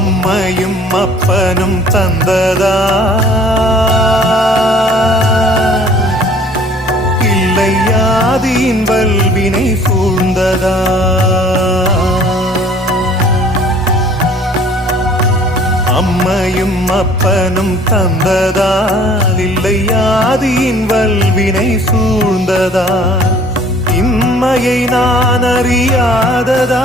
அம்மையும் அப்பனும் தந்ததா இல்லை யாதியின் வல்வினை சூழ்ந்ததா அம்மையும் அப்பனும் தந்ததா இல்லை யாதியின் வல்வினை சூழ்ந்ததா இம்மையை நான் அறியாததா